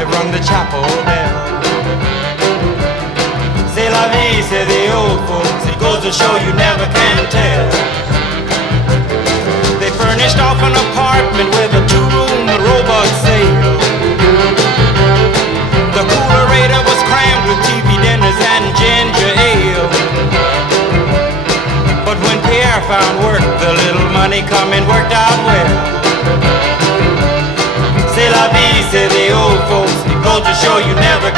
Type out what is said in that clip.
have rung the chapel bell. C'est la vie, say the old folks. It goes to show you never can tell. They furnished off an apartment with a two-room robot sale. The coolerator was crammed with TV dinners and ginger ale. But when Pierre found work, the little money coming worked out well. C'est la vie, say the old folks. It goes to show you never